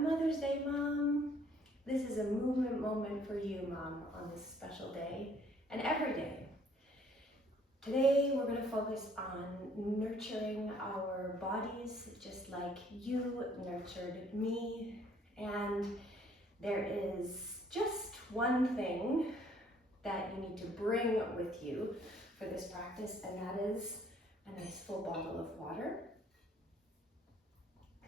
Mother's Day, Mom. This is a movement moment for you, Mom, on this special day and every day. Today, we're going to focus on nurturing our bodies just like you nurtured me. And there is just one thing that you need to bring with you for this practice, and that is a nice full bottle of water.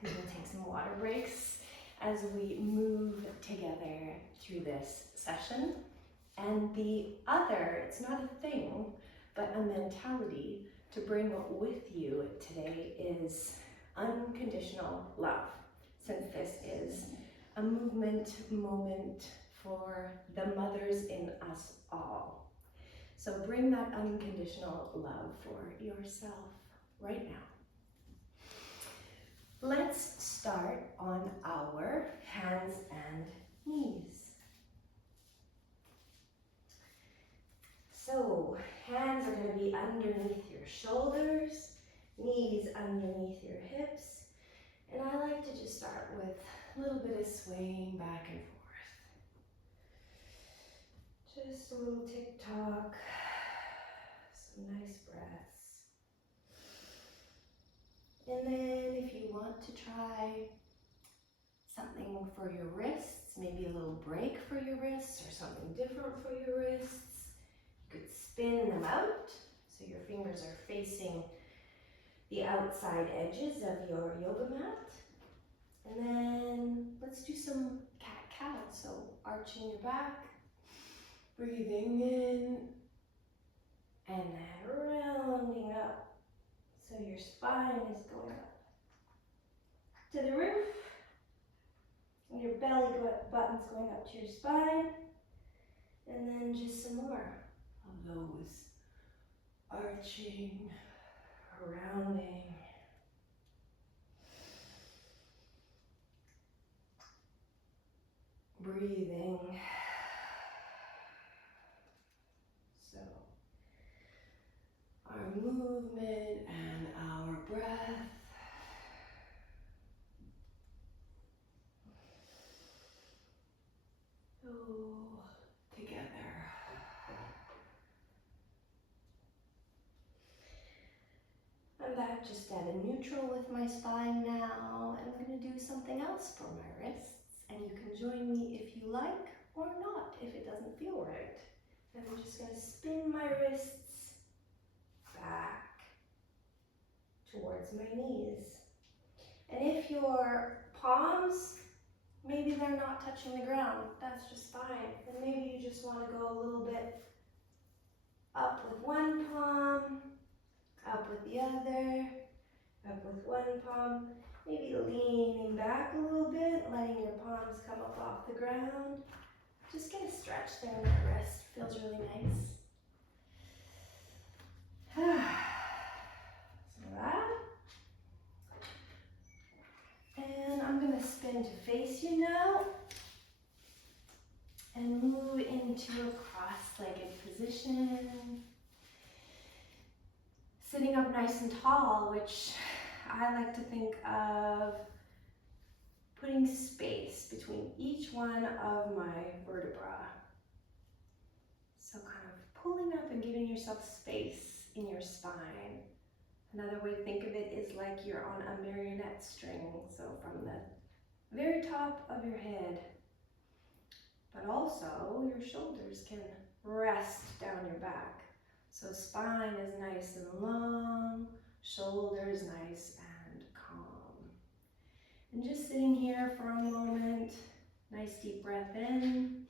We'll take some water breaks as we move together through this session. And the other, it's not a thing, but a mentality to bring with you today is unconditional love, since this is a movement moment for the mothers in us all. So bring that unconditional love for yourself right now. Let's start on our hands and knees. So hands are going to be underneath your shoulders, knees underneath your hips, and I like to just start with a little bit of swaying back and forth. Just a little tick-tock, some nice breaths. And then if you want to try something for your wrists, maybe a little break for your wrists or something different for your wrists, you could spin them out so your fingers are facing the outside edges of your yoga mat. And then let's do some cat-cow, so arching your back, breathing in, and then rounding up. So your spine is going up to the roof, and your belly button's going up to your spine, and then just some more of those arching, rounding. Breathing. So our movement and our breath. Together. I'm back just at a neutral with my spine now, and I'm going to do something else for my wrists, and you can join me if you like or not, if it doesn't feel right. And I'm just going to spin my wrists back towards my knees. And if your palms, maybe they're not touching the ground, that's just fine. Then maybe you just want to go a little bit up with one palm, up with the other, up with one palm, maybe leaning back a little bit, letting your palms come up off the ground. Just get a stretch there in that wrist, feels really nice. So that. And I'm going to spin to face you now and move into a cross-legged position. Sitting up nice and tall, which I like to think of putting space between each one of my vertebrae. So kind of pulling up and giving yourself space in your spine. Another way to think of it is like you're on a marionette string. So from the very top of your head, but also your shoulders can rest down your back. So spine is nice and long, shoulders nice and calm. And just sitting here for a moment, nice deep breath in,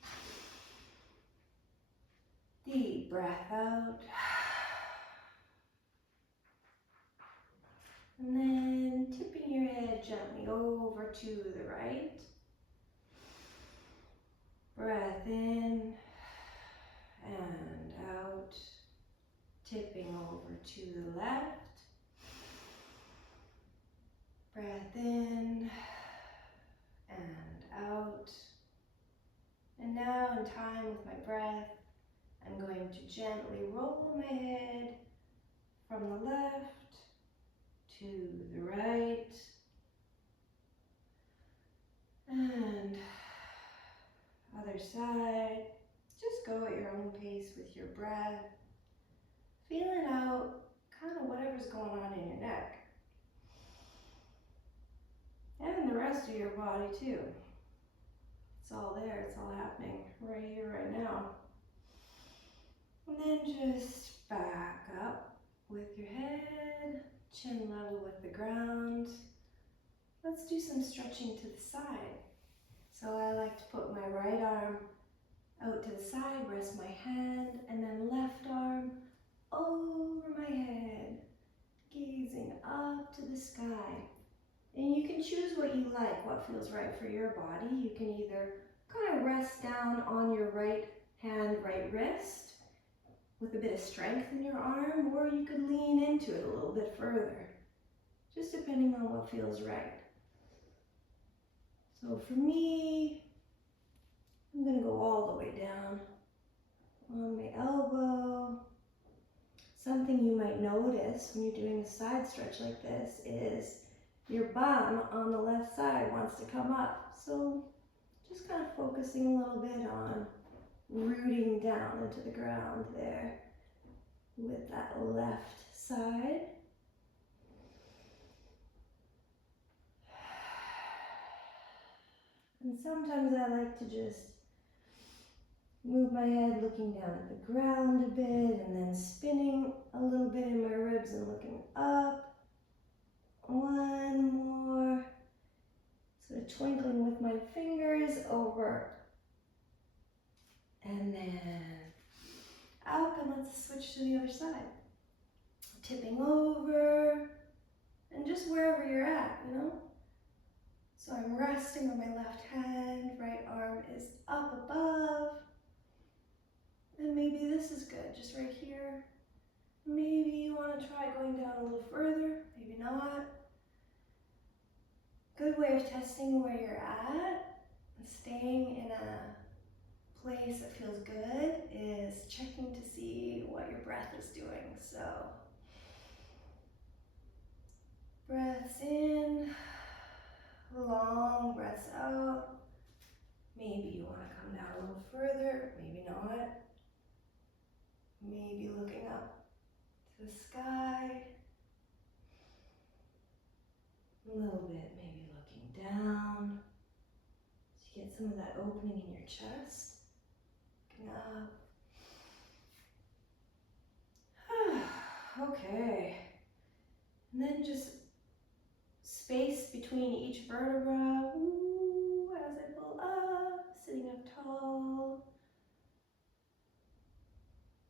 deep breath out. And then tipping your head gently over to the right. Breath in and out. Tipping over to the left. Breath in and out. And now in time with my breath, I'm going to gently roll my head from the left to the right. And side. Just go at your own pace with your breath. Feeling out kind of whatever's going on in your neck. And in the rest of your body too. It's all there, it's all happening right here, right now. And then just back up with your head, chin level with the ground. Let's do some stretching to the side. So I like to put my right arm out to the side, rest my hand, and then left arm over my head, gazing up to the sky. And you can choose what you like, what feels right for your body. You can either kind of rest down on your right hand, right wrist with a bit of strength in your arm, or you could lean into it a little bit further, just depending on what feels right. So for me, I'm going to go all the way down on my elbow. Something you might notice when you're doing a side stretch like this is your bum on the left side wants to come up. So just kind of focusing a little bit on rooting down into the ground there with that left side. And sometimes I like to just move my head looking down at the ground a bit and then spinning a little bit in my ribs and looking up. One more. Sort of twinkling with my fingers over. And then up, and let's switch to the other side. Tipping over and just wherever you're at, you know? So I'm resting on my left hand, right arm is up above. And maybe this is good, just right here. Maybe you want to try going down a little further, maybe not. Good way of testing where you're at and staying in a place that feels good is checking to see what your breath is doing. So, breaths in, long breaths out. Maybe you want to come down a little further, maybe not. Maybe looking up to the sky. A little bit, maybe looking down. So you get some of that opening in your chest. Looking up. Okay. And then just space between each vertebra. Ooh, as I pull up, sitting up tall.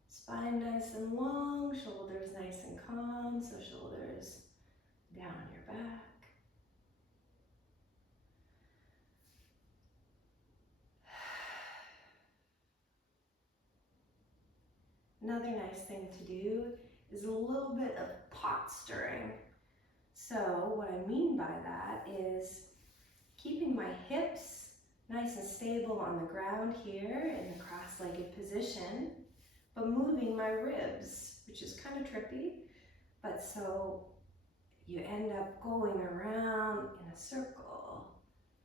Spine nice and long, shoulders nice and calm, so shoulders down your back. Another nice thing to do is a little bit of pot stirring. So what I mean by that is keeping my hips nice and stable on the ground here in the cross-legged position, but moving my ribs, which is kind of trippy, but so you end up going around in a circle.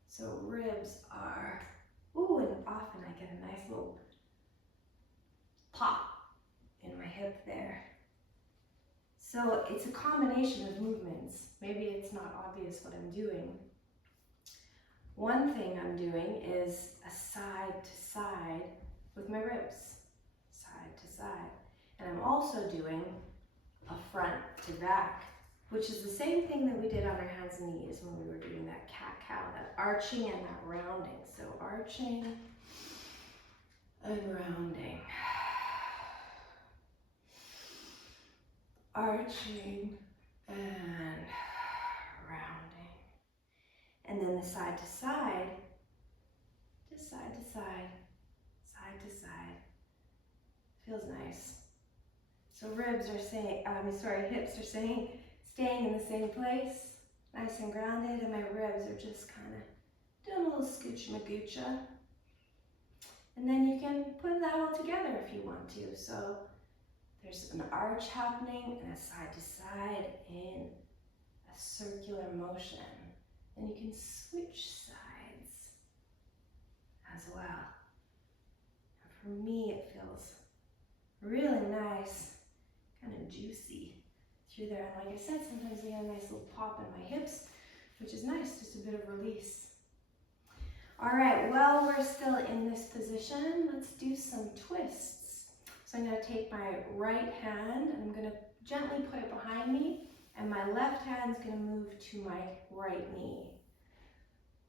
So ribs are, ooh, and often I get a nice little pop in my hip there. So it's a combination of movements. Maybe it's not obvious what I'm doing. One thing I'm doing is a side to side with my ribs. Side to side. And I'm also doing a front to back, which is the same thing that we did on our hands and knees when we were doing that cat-cow, that arching and that rounding. So arching and rounding. Arching and rounding. And then the side to side, just side to side, side to side. Feels nice. So ribs are saying, hips are saying, staying in the same place, nice and grounded, and my ribs are just kind of doing a little scooch-magoocha. And then you can put that all together if you want to. So there's an arch happening and a side to side in a circular motion. And you can switch sides as well. For me, it feels really nice, kind of juicy through there. And like I said, sometimes I get a nice little pop in my hips, which is nice, just a bit of release. All right, well, we're still in this position. Let's do some twists. So I'm gonna take my right hand and I'm gonna gently put it behind me, and my left hand's gonna move to my right knee.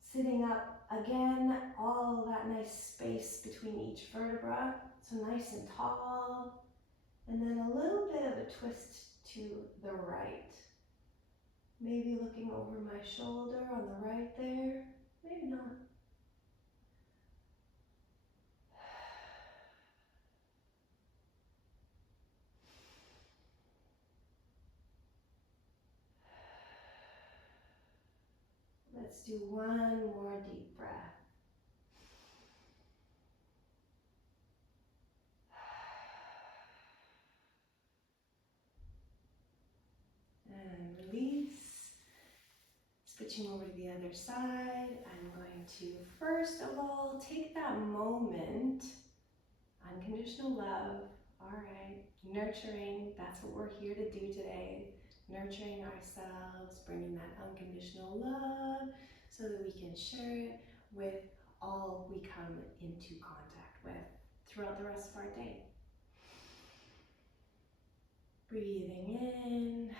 Sitting up again, all that nice space between each vertebra, so nice and tall. And then a little bit of a twist to the right. Maybe looking over my shoulder on the right there, maybe not. Let's do one more deep breath. And release. Switching over to the other side, I'm going to first of all take that moment, unconditional love, all right, nurturing, that's what we're here to do today, nurturing ourselves, bringing that unconditional love so that we can share it with all we come into contact with throughout the rest of our day. Breathing in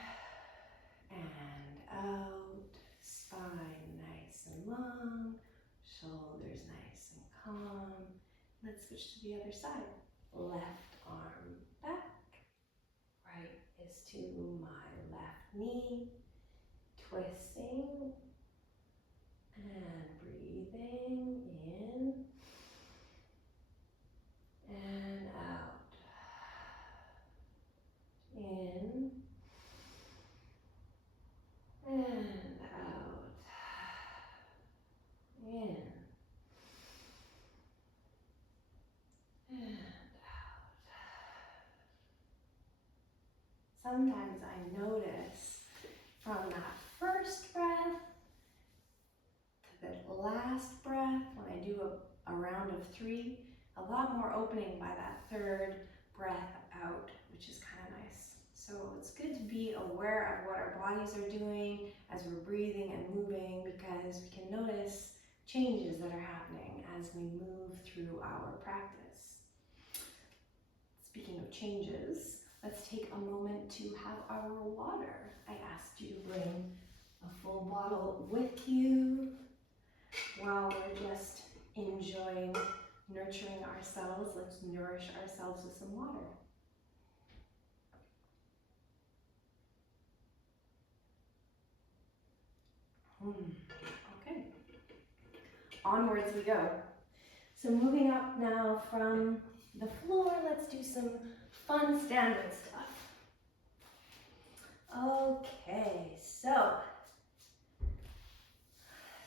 and out, spine nice and long, shoulders nice and calm. Let's switch to the other side. Left arm back, right is to my left knee, twisting and breathing in and out. In and out. In and out. Sometimes I notice from that first breath to the last breath, when I do a round of 3, a lot more opening by that third breath out, which is kind of nice. So it's good to be aware of what our bodies are doing as we're breathing and moving, because we can notice changes that are happening as we move through our practice. Speaking of changes, let's take a moment to have our water. I asked you to bring a full bottle with you while we're just enjoying nurturing ourselves. Let's nourish ourselves with some water. Okay, onwards we go. So moving up now from the floor, let's do some fun standing stuff. Okay, so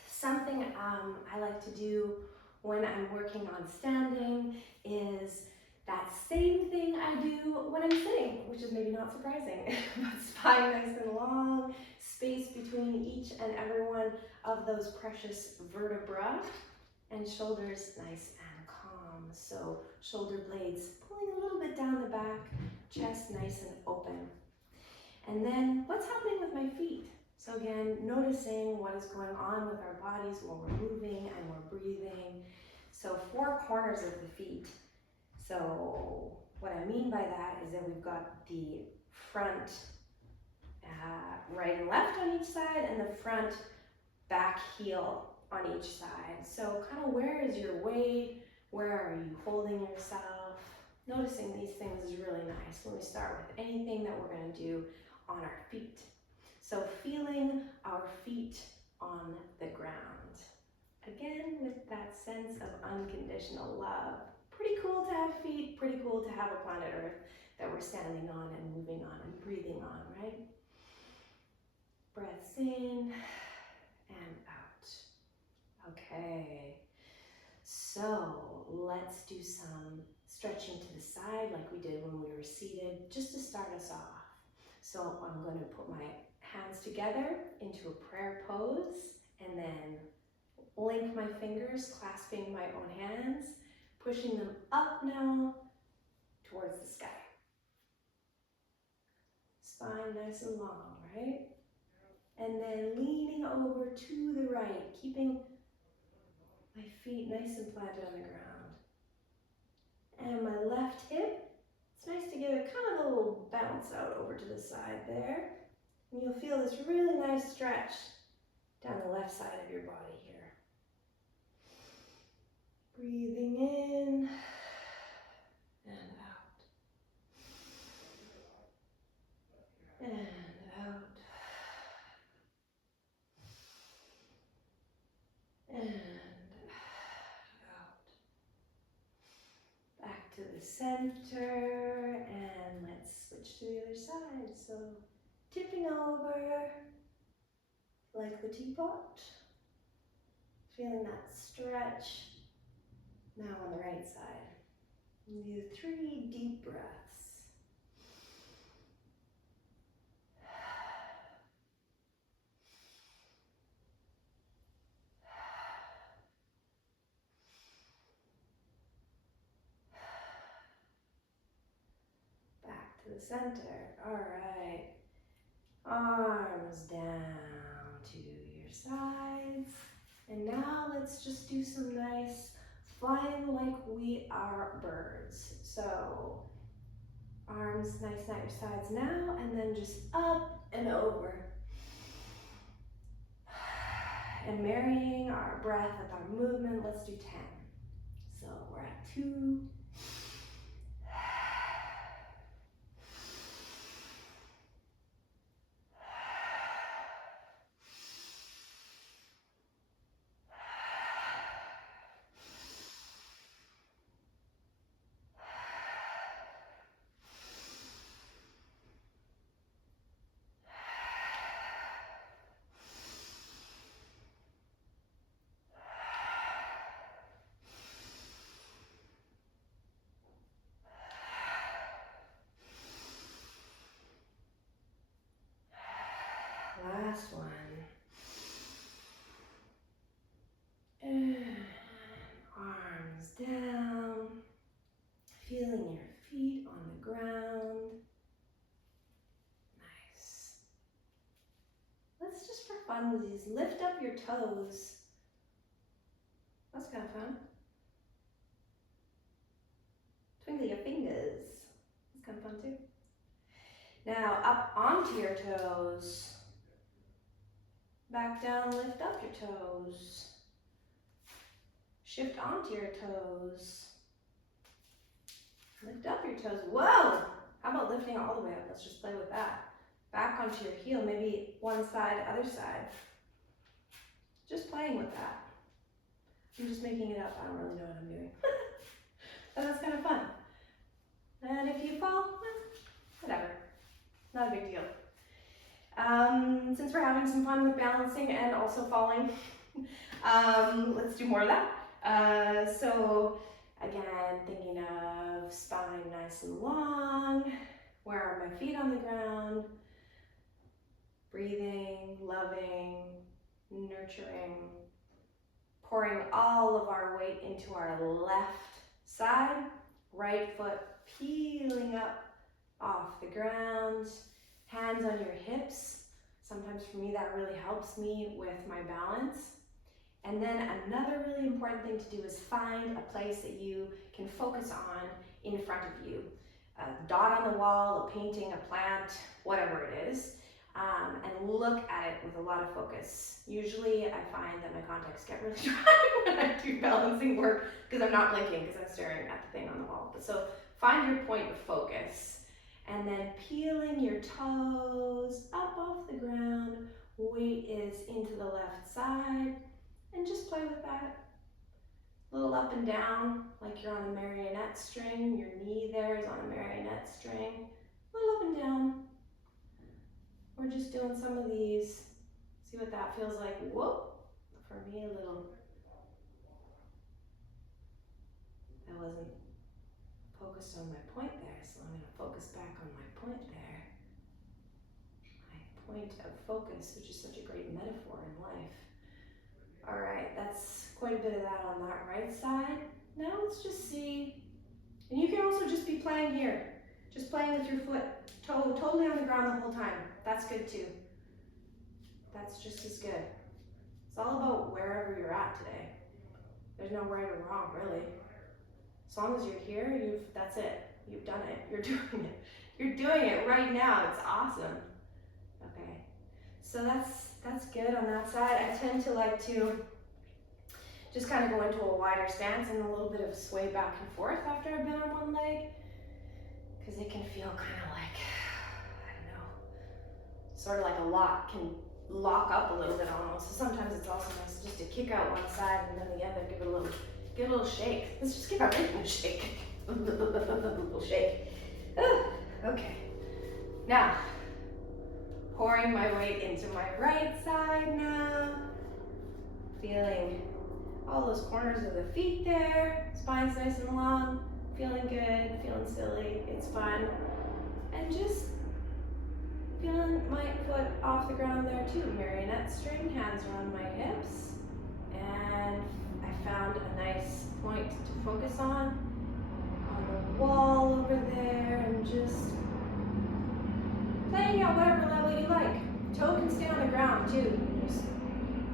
something I like to do when I'm working on standing is that same thing I do when I'm sitting, which is maybe not surprising, but spine nice and long, space between each and every one of those precious vertebrae, and shoulders nice and calm. So shoulder blades pulling a little bit down the back, chest nice and open. And then what's happening with my feet? So again, noticing what is going on with our bodies when we're moving and we're breathing. So 4 corners of the feet. So what I mean by that is that we've got the front right and left on each side, and the front back heel on each side. So kind of where is your weight? Where are you holding yourself? Noticing these things is really nice when we start with anything that we're going to do on our feet. So feeling our feet on the ground. Again, with that sense of unconditional love. Pretty cool to have feet, pretty cool to have a planet Earth that we're standing on and moving on and breathing on, right? Breaths in and out. Okay, so let's do some stretching to the side like we did when we were seated, just to start us off. So I'm going to put my hands together into a prayer pose and then link my fingers, clasping my own hands, Pushing them up now towards the sky. Spine nice and long, right? And then leaning over to the right, keeping my feet nice and planted on the ground. And my left hip, it's nice to give it kind of a little bounce out over to the side there. And you'll feel this really nice stretch down the left side of your body here. Breathing in and out. And out. And out. Back to the center, and let's switch to the other side. So tipping over like the teapot. Feeling that stretch. Now on the right side. And do 3 deep breaths. Back to the center. All right. Arms down to your sides. And now let's just do some nice flying like we are birds. So arms nice at your sides now, and then just up and over. And marrying our breath with our movement, let's do 10. So we're at 2. Last one. And arms down. Feeling your feet on the ground. Nice. Let's just for funsies, lift up your toes. That's kind of fun. Twinkle your fingers. That's kind of fun too. Now up onto your toes. Back down, lift up your toes. Shift onto your toes. Lift up your toes. Whoa! How about lifting all the way up? Let's just play with that. Back onto your heel, maybe one side, other side. Just playing with that. I'm just making it up. I don't really know what I'm doing. But that's kind of fun. And if you fall, whatever. Not a big deal. Since we're having some fun with balancing and also falling, let's do more of that. So again, thinking of spine nice and long. Where are my feet on the ground? Breathing, loving, nurturing, pouring all of our weight into our left side, right foot peeling up off the ground, hands on your hips. Sometimes for me that really helps me with my balance. And then another really important thing to do is find a place that you can focus on in front of you. A dot on the wall, a painting, a plant, whatever it is. And look at it with a lot of focus. Usually I find that my contacts get really dry when I do balancing work because I'm not blinking because I'm staring at the thing on the wall. But so find your point of focus and then peeling your toes up off the ground. Weight is into the left side and just play with that. A little up and down like you're on a marionette string. Your knee there is on a marionette string. A little up and down. We're just doing some of these. See what that feels like. Whoop. For me, a little. I wasn't focused on my point there, so I'm going to focus back on my point there. My point of focus, which is such a great metaphor in life. All right, that's quite a bit of that on that right side. Now let's just see, and you can also just be playing here. Just playing with your foot totally on the ground the whole time. That's good too. That's just as good. It's all about wherever you're at today. There's no right or wrong, really. As long as you're here, that's it. You've done it. You're doing it. You're doing it right now. It's awesome. Okay. So that's good on that side. I tend to like to just kind of go into a wider stance and a little bit of sway back and forth after I've been on one leg, because it can feel kind of like, I don't know, sort of like a lock can lock up a little bit almost. So sometimes it's also nice just to kick out one side and then the other, give it a little shake. Let's just give everything a shake. A little shake. Okay. Now, pouring my weight into my right side now. Feeling all those corners of the feet there. Spine's nice and long. Feeling good, feeling silly. It's fun. And just feeling my foot off the ground there too. Marionette string, hands around my hips. And I found a nice point to focus on the wall over there, and just playing at whatever level you like. Toe can stay on the ground too. Just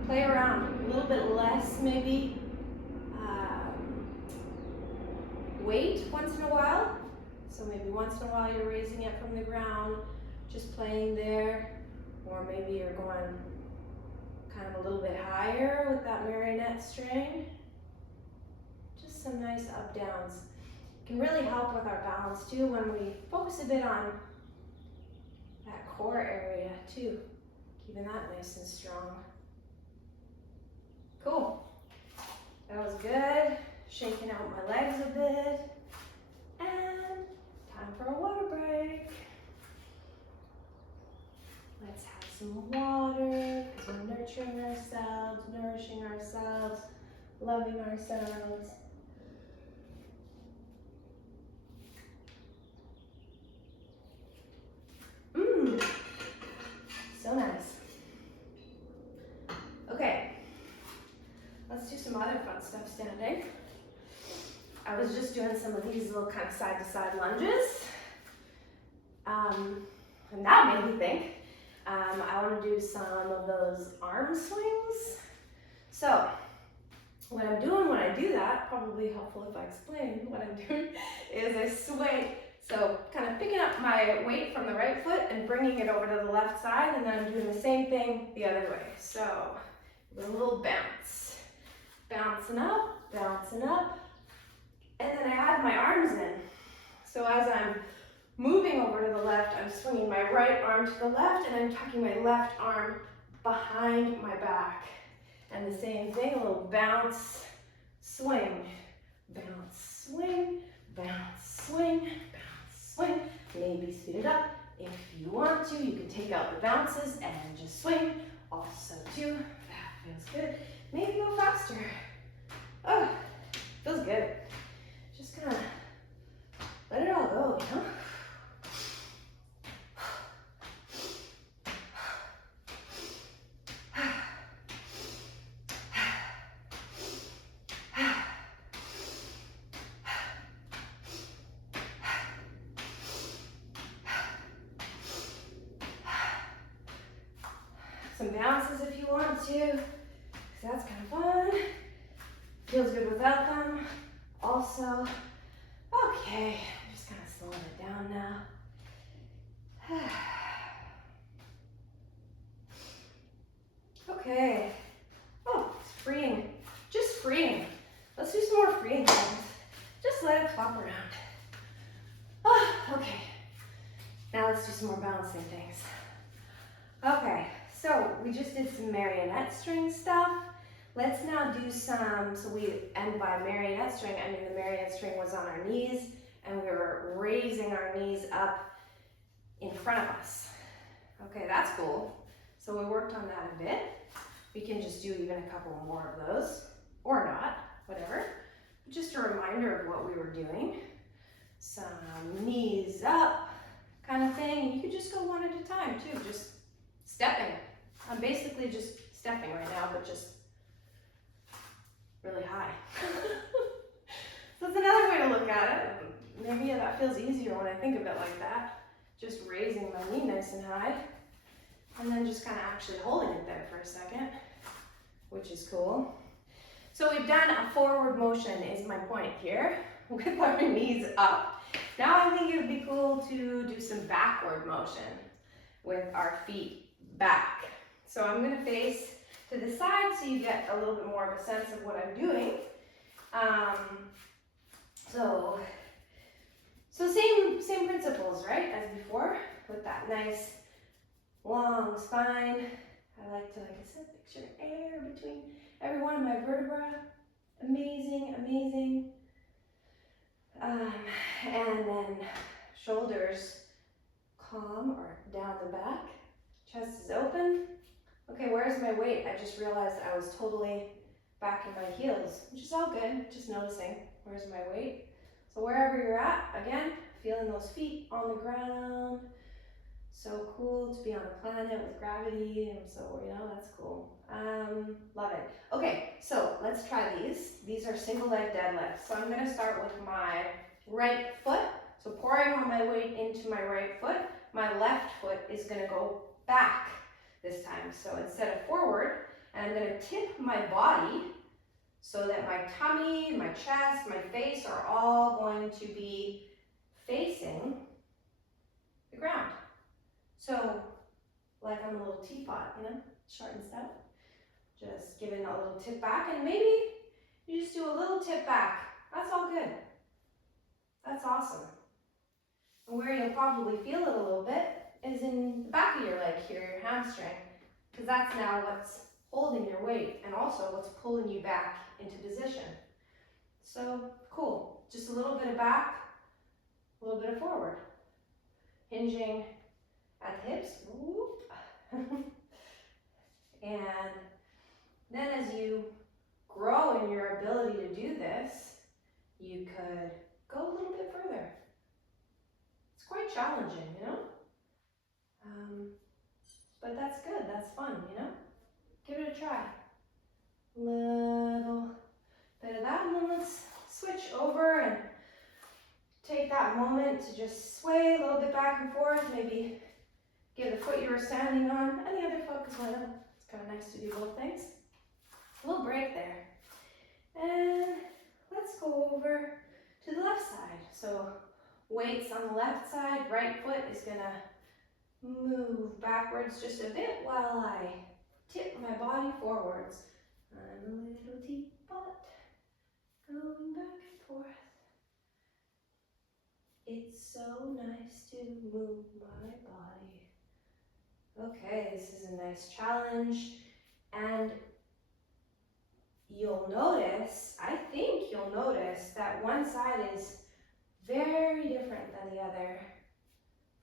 play around a little bit less, maybe weight once in a while. So maybe once in a while you're raising it from the ground, just playing there, or maybe you're going kind of a little bit higher with that marionette string. Just some nice up downs. Can really help with our balance too when we focus a bit on that core area too, keeping that nice and strong. Cool. That was good. Shaking out my legs a bit. And time for a water break. Let's have some water, because we're nurturing ourselves, nourishing ourselves, loving ourselves. So nice. Okay, let's do some other fun stuff standing. I was just doing some of these little kind of side-to-side lunges. And that made me think. I want to do some of those arm swings. So, what I'm doing when I do that, probably helpful if I explain what I'm doing, is I swing. So, kind of picking up my weight from the right foot and bringing it over to the left side, and then I'm doing the same thing the other way. So, with a little bounce. Bouncing up, and then I add my arms in. So as I'm moving over to the left, I'm swinging my right arm to the left, and I'm tucking my left arm behind my back. And the same thing, a little bounce, swing, bounce, swing, bounce, swing, bounce, swing. Maybe speed it up. If you want to, you can take out the bounces and just swing. Also too, that feels good. Maybe go faster. Oh, feels good. Just kind of let it all go, you know? Some bounces if you want to, because that's kind of fun. Feels good without them. Also, okay, I'm just kind of slowing it down now. Okay. Oh, it's freeing. Just freeing. Let's do some more freeing things. Just let it flop around. Oh, okay. Now let's do some more balancing things. Okay, so we just did some marionette string stuff. Let's now do some, so we end by marionette string. I mean, the marionette string was on our knees, and we were raising our knees up in front of us. Okay, that's cool. So we worked on that a bit. We can just do even a couple more of those, or not, whatever. Just a reminder of what we were doing. Some knees up kind of thing. You could just go one at a time too, just stepping. I'm basically just stepping right now, but just really high. that feels easier when I think of it like that. Just raising my knee nice and high, and then just kind of actually holding it there for a second, which is cool. So we've done a forward motion is my point here, with our knees up. Now I think it would be cool to do some backward motion with our feet back. So I'm gonna face to the side so you get a little bit more of a sense of what I'm doing. So same principles, right, as before, with that nice long spine. I like to, like I said, picture air between every one of my vertebrae. Amazing, amazing. And then shoulders calm or down the back. Chest is open. Okay, where's my weight? I just realized I was totally back in my heels, which is all good, just noticing where's my weight. So wherever you're at, again, feeling those feet on the ground. So cool to be on a planet with gravity, and so, you know, that's cool. Love it. Okay, so let's try these. These are single leg deadlifts. So I'm gonna start with my right foot. So pouring all my weight into my right foot, my left foot is gonna go back this time. So instead of forward, and I'm gonna tip my body so that my tummy, my chest, my face are all going to be facing the ground. So, like I'm a little teapot, you know, short and stout. Just giving a little tip back, and maybe you just do a little tip back. That's all good. That's awesome. And where you'll probably feel it a little bit is in the back of your leg here, your hamstring, because that's now what's holding your weight and also what's pulling you back into position. So, cool. Just a little bit of back, a little bit of forward. Hinging at the hips, whoop. And then as you grow in your ability to do this, you could go a little bit further. It's quite challenging, you know? But that's good, that's fun, you know? Give it a try. Little bit of that, and then let's switch over and take that moment to just sway a little bit back and forth, maybe give the foot you were standing on and the other foot, because why not? It's kind of nice to do both things. A little break there. And let's go over to the left side. So weights on the left side, right foot is gonna move backwards just a bit while I tip my body forwards. I'm a little teapot going back and forth. It's so nice to move my body. Okay, this is a nice challenge, and you'll notice, I think you'll notice that one side is very different than the other.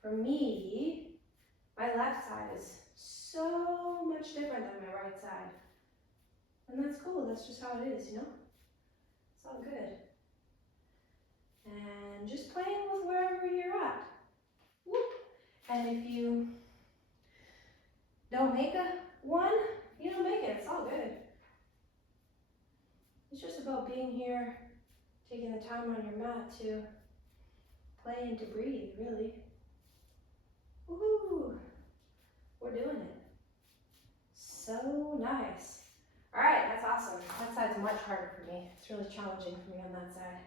For me, my left side is so much different than my right side. And that's cool, that's just how it is, you know? It's all good. And just playing with wherever you're at. Whoop. And if you don't make a one, you don't make it, it's all good. It's just about being here, taking the time on your mat to play and to breathe, really. Woohoo! We're doing it. So nice. All right, that's awesome. That side's much harder for me. It's really challenging for me on that side.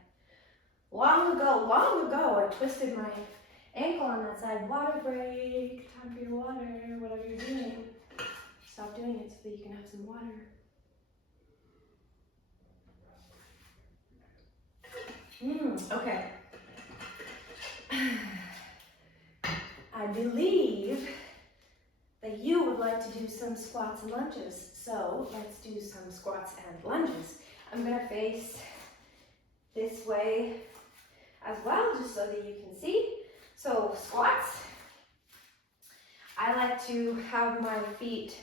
Long ago, I twisted my ankle on that side. Water break, time for your water, whatever you're doing. Stop doing it so that you can have some water. Okay. I believe that you would like to do some squats and lunges. So let's do some squats and lunges. I'm gonna face this way as well, just so that you can see. So squats, I like to have my feet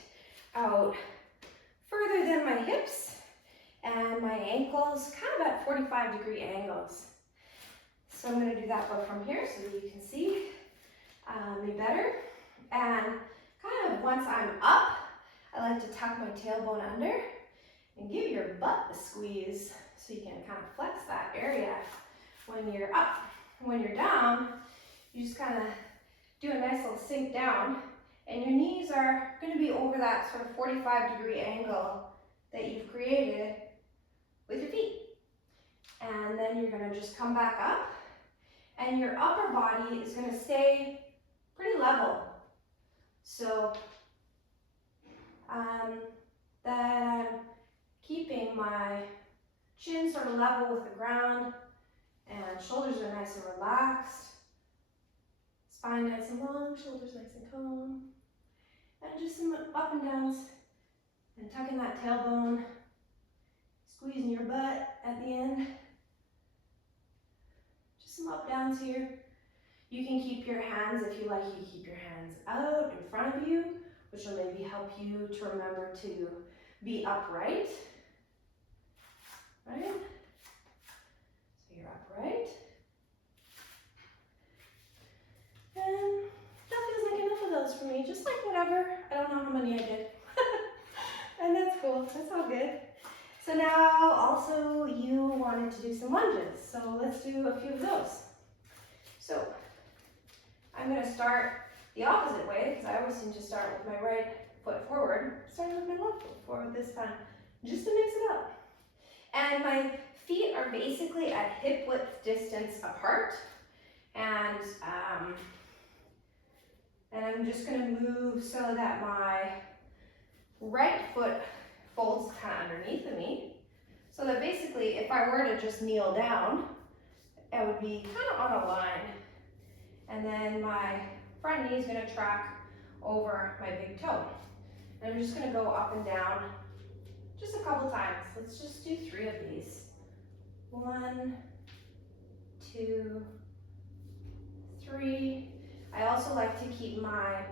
out further than my hips and my ankles kind of at 45-degree angles. So I'm gonna do that but from here so that you can see me better. And kind of once I'm up, I like to tuck my tailbone under and give your butt a squeeze so you can kind of flex that area when you're up. When you're down, you just kind of do a nice little sink down, and your knees are going to be over that sort of 45-degree angle that you've created with your feet. And then you're going to just come back up, and your upper body is going to stay pretty level. So that I'm keeping my chin sort of level with the ground, and shoulders are nice and relaxed. Spine nice and long, shoulders nice and calm. And just some up and downs, and tucking that tailbone, squeezing your butt at the end. Just some up downs here. You can keep your hands, if you like, you can keep your hands out in front of you, which will maybe help you to remember to be upright. Right? So you're upright. And that feels like enough of those for me. Just like whatever. I don't know how many I did. And that's cool. That's all good. So now also you wanted to do some lunges. So let's do a few of those. So I'm going to start the opposite way, because I always seem to start with my right foot forward. Starting with my left foot forward this time, just to mix it up. And my feet are basically at hip width distance apart. And I'm just going to move so that my right foot folds kind of underneath of me. So that basically, if I were to just kneel down, it would be kind of on a line. And then my front knee is going to track over my big toe. And I'm just going to go up and down just a couple times. Let's just do 3 of these. 1, 2, 3. I also like to keep my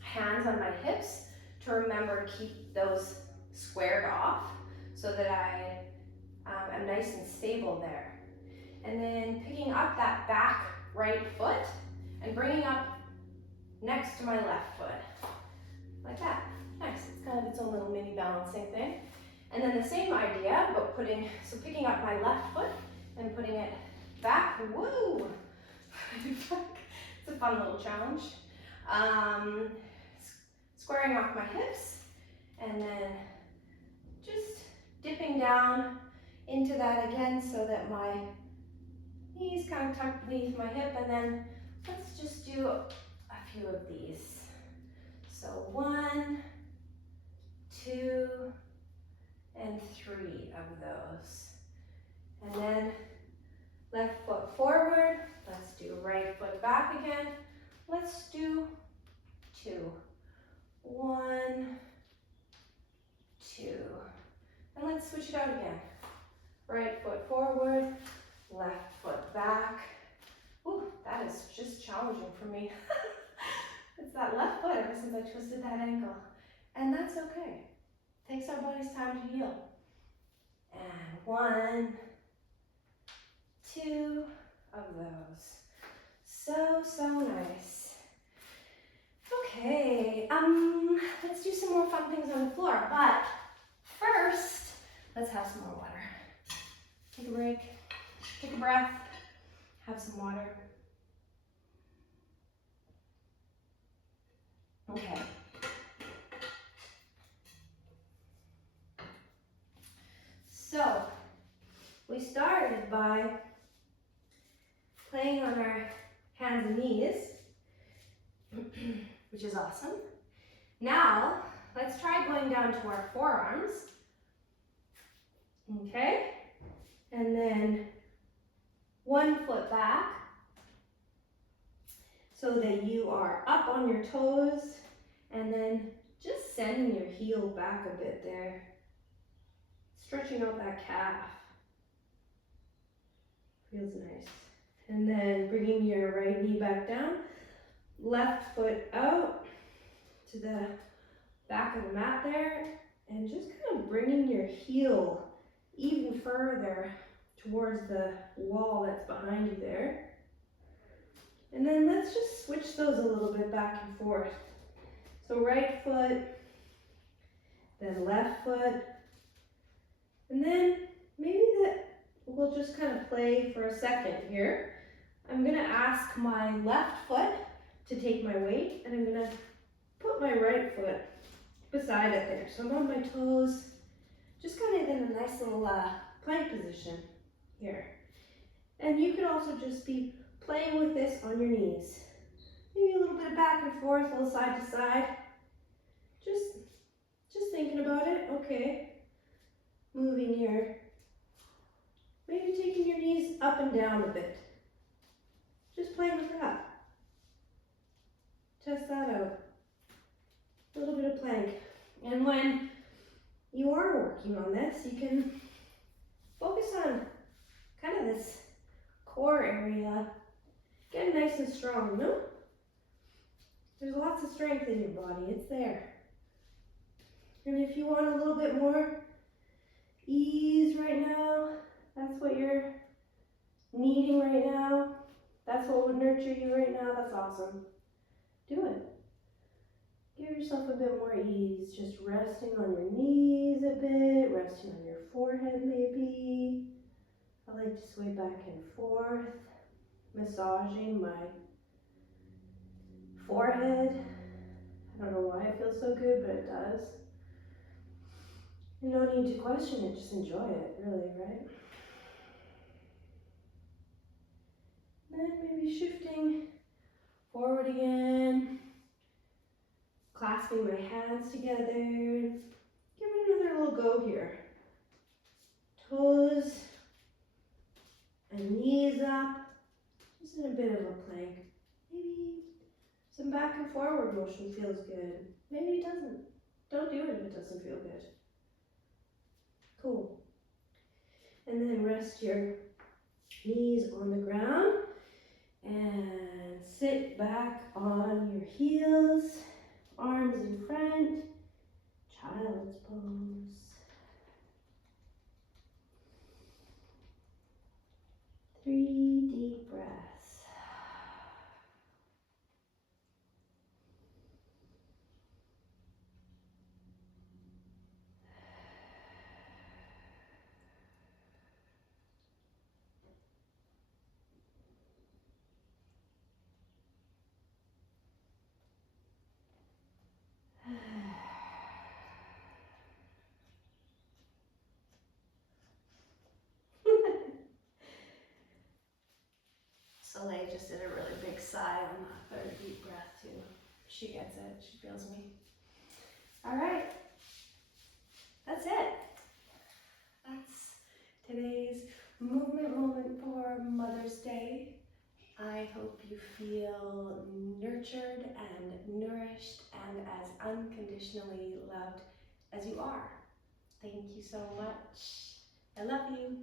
hands on my hips to remember to keep those squared off so that I am nice and stable there. And then picking up that back right foot and bringing up next to my left foot, like that. Nice, it's kind of its own little mini balancing thing. And then the same idea, but picking up my left foot and putting it back, woo! It's a fun little challenge. Squaring off my hips, and then just dipping down into that again so that my knees kind of tucked beneath my hip, and then let's just do a few of these. So 1, 2, and 3 of those. And then left foot forward. Let's do right foot back again. Let's do 2. 1, 2. And let's switch it out again. Right foot forward, left foot back. Ooh, that is just challenging for me. It's that left foot ever since I twisted that ankle. And that's okay. Takes our body's time to heal. And 1, 2 of those. So nice. Okay, let's do some more fun things on the floor, but first, let's have some more water. Take a break, take a breath, have some water. Okay. So, we started by playing on our hands and knees, which is awesome. Now, let's try going down to our forearms. Okay? And then 1 foot back so that you are up on your toes, and then just sending your heel back a bit there. Stretching out that calf. Feels nice. And then bringing your right knee back down, left foot out to the back of the mat there, and just kind of bringing your heel even further towards the wall that's behind you there. And then let's just switch those a little bit back and forth. So right foot, then left foot, and then maybe that we'll just kind of play for a second here. I'm gonna ask my left foot to take my weight, and I'm gonna put my right foot beside it there. So I'm on my toes, just kind of in a nice little plank position here. And you could also just be playing with this on your knees. Maybe a little bit of back and forth, a little side to side. Just thinking about it, okay. Moving here. Maybe taking your knees up and down a bit. Just playing with that. Test that out. A little bit of plank. And when you are working on this, you can focus on kind of this core area. Get nice and strong, you know? There's lots of strength in your body, it's there. And if you want a little bit more ease right now, that's what you're needing right now, that's what would nurture you right now, that's awesome. Do it. Give yourself a bit more ease, just resting on your knees a bit, resting on your forehead maybe. I like to sway back and forth, massaging my forehead. I don't know why it feels so good, but it does. And no need to question it, just enjoy it, really, right? Then maybe shifting forward again, clasping my hands together. Give it another little go here. Toes and knees up, just in a bit of a plank. Maybe some back and forward motion feels good. Maybe it doesn't. Don't do it if it doesn't feel good. Cool. And then rest your knees on the ground and sit back on your heels, arms in front, child's pose. 3 deep breaths. Soleil just did a really big sigh on the 3rd deep breath too. She gets it, she feels me. All right, that's it. That's today's movement moment for Mother's Day. I hope you feel nurtured and nourished and as unconditionally loved as you are. Thank you so much. I love you.